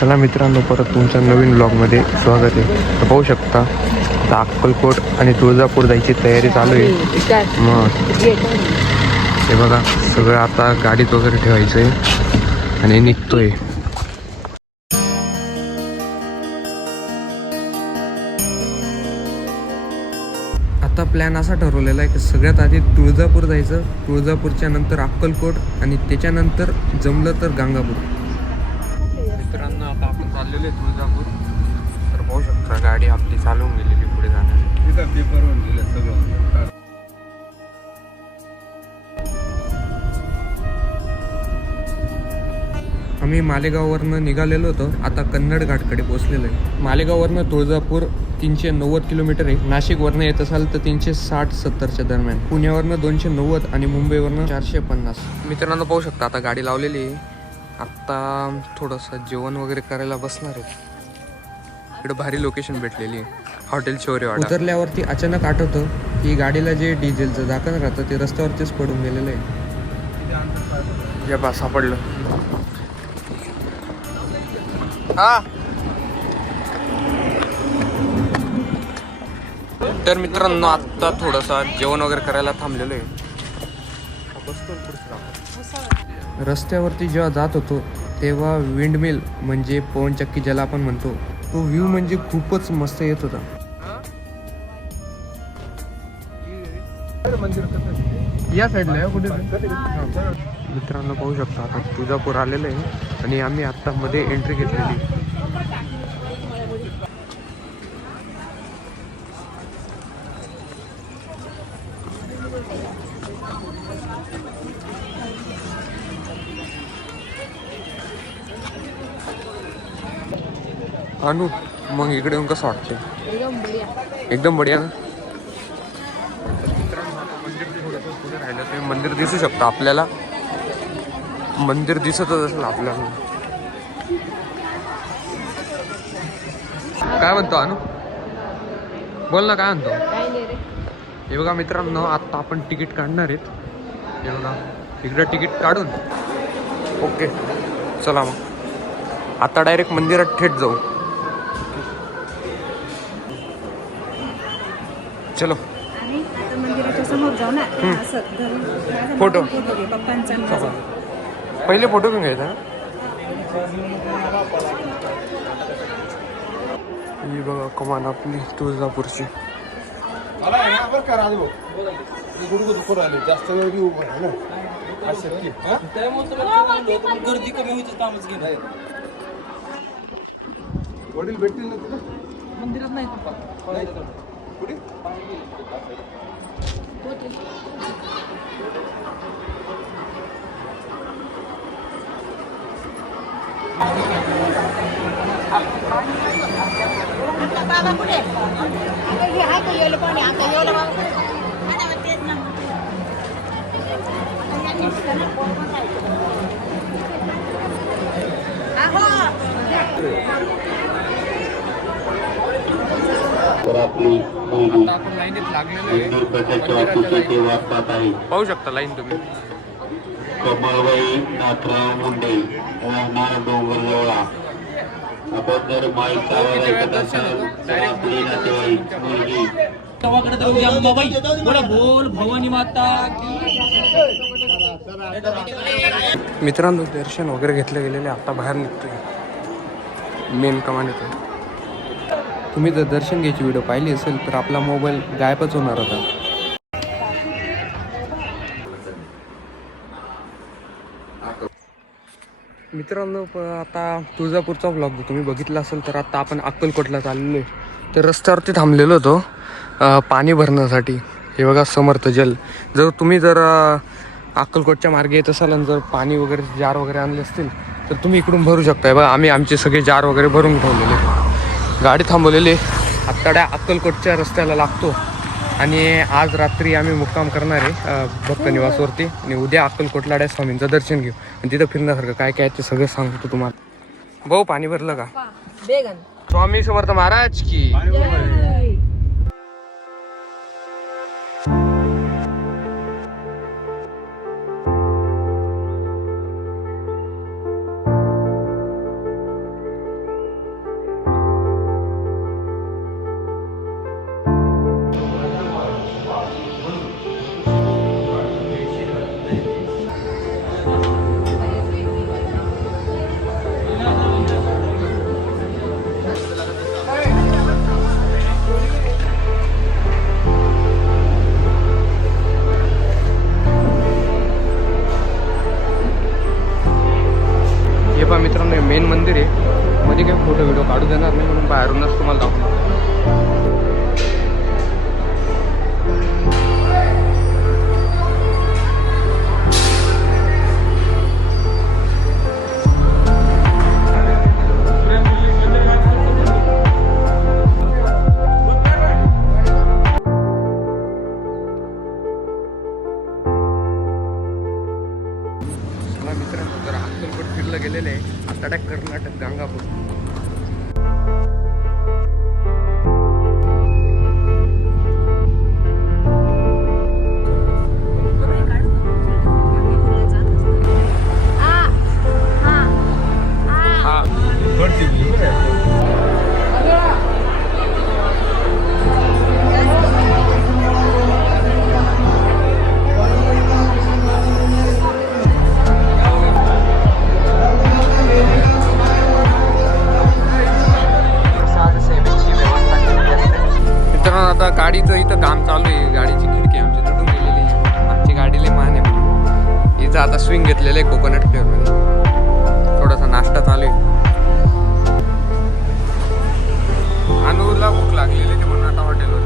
चला मित्रांनो, परत तुमच्या नवीन ब्लॉगमध्ये स्वागत आहे. तर पाहू शकता आता अक्कलकोट आणि तुळजापूर जायची तयारी चालू आहे. मग हे बघा सगळं आता गाडीत वगैरे ठेवायचं आहे आणि निघतोय. आता प्लॅन असा ठरवलेला आहे की सगळ्यात आधी तुळजापूर जायचं, तुळजापूरच्या नंतर अक्कलकोट आणि त्याच्यानंतर जमलं तर गाणगापूर. मित्रांनो आता आपण चाललेलो आहे तुळजापूर. तर पाहू शकता गाडी आपली चालवून गेलेली पुढे जाण्यासाठी. पेपरवरून दिलं सगळं. आम्ही मालेगाववरनं निघालेलो होतो, आता कन्नड घाटकडे पोहोचलेलो आहे. मालेगाववरनं तुळजापूर 390 किलोमीटर आहे. नाशिकवरनं येत असाल तर 360-70च्या दरम्यान. पुण्यावरनं 290 आणि मुंबईवरनं 450. मित्रांनो पाहू शकता आता गाडी लावलेली आहे. आत्ता थोडंसं जेवण वगैरे करायला बसणार आहे. इकडं भारी लोकेशन भेटलेली आहे, हॉटेल शौर्यवाडा. उतरल्यावरती अचानक आठवतं की गाडीला जे डिझेलचं झाकण राहतं ते रस्त्यावरतीच पडून गेलेलं आहे. या बा सापडलं. हा तर मित्रांनो आत्ता थोडंसं जेवण वगैरे करायला थांबलेलो आहे. रस्त्यावरती जेव्हा जात होतो तेव्हा विंडमिल म्हणजे पवनचक्की ज्याला आपण म्हणतो, तो व्ह्यू म्हणजे खूपच मस्त येत होता. या साईडला आहे कुठे. मित्रांनो पाहू शकता आता तुळजापूर आलेलं आहे आणि आम्ही आत्ता मध्ये एंट्री घेतलेली. अनु मग इकडे येऊन कसं वाटतंय? एकदम बढिया ना. पुढे राहिलं ते मंदिर दिसू शकतं आपल्याला. मंदिर दिसतच असेल आपल्याला. काय म्हणतो अनु? बोल ना, काय म्हणतो? हे बघा मित्रांनो आत्ता आपण तिकीट काढणार आहेत. हे बघा इकडं तिकीट काढून ओके. चला मग आता डायरेक्ट मंदिरात थेट जाऊ. चलो मंदिराच्या समोर जाऊ ना. फोटो पप्पांचा पहिले फोटो घेऊन घ्यायचा. ही बघा कमान आपली तुळजापूरची. जास्त वेळ बी उभं आहे ना. गर्दी कमी होती कामच घेणार. वडील भेटतील ना तुला मंदिरात. नाही कुठे बाबा कुठे आहे? पाणी आता येऊ बाबा. आपण लाईनीत लागलेलो आहे. पाहू शकता लाईन तुम्ही. कमळबाई नाथराव मुंडे राहणार डोंगरजवळा. आपण जर माईचा आवाज ऐकत असाल तर आपली नातेवाईक मुलगी बोल भवानी माता. मित्रांनो दर्शन वगैरे घेतले गेलेले, आता बाहेर निघतोय मेन कमानीतून. तुम्ही जर दर्शन घ्यायची व्हिडिओ पाहिली असेल तर आपला मोबाईल गायबच होणार होता. मित्रांनो आता तुळजापूरचा व्लॉग जर तुम्ही बघितला असेल तर आता आपण अक्कलकोटला चाललेलो आहे. तर रस्त्यावरती थांबलेलो होतो पाणी भरण्यासाठी. हे बघा समर्थ जल. जर अक्कलकोटच्या मार्गे येत असाल आणि जर पाणी वगैरे जार वगैरे आणले असतील तर तुम्ही इकडून भरू शकताय. बघा आम्ही आमचे सगळे जार वगैरे भरून ठेवलेले, गाडी थांबवलेली. आत्ता अक्कलकोटच्या रस्त्याला लागतो आणि आज रात्री आम्ही मुक्काम करणार आहे भक्त निवासवरती आणि उद्या अक्कलकोटला स्वामींचं दर्शन घेऊ आणि तिथं फिरण्यासारखं काय काय ते सगळं सांगतो तुम्हाला. भाऊ पाणी भरलं का? स्वामी समर्थ महाराज की. फोटो व्हिडिओ काढू देणार नाही म्हणून बाहेरूनच तुम्हाला दाखवणार. चला मित्रांनो, जर अक्कलकोट फिरलं गेलेलं आहे. आता डायरेक्ट कर्नाटक गाणगापूर. आता गाडीचं इथं काम चालू आहे. गाडीची खिडकी आमची तुटून गेलेली आहे. आमची गाडी लई मान आहे म्हणून हिचं आता स्विंग घेतलेलं आहे कोकोनट फ्लेवरमध्ये. थोडासा नाश्ता चालू आहे. अनुला भूक लागलेली आहे म्हणून आता हॉटेलवर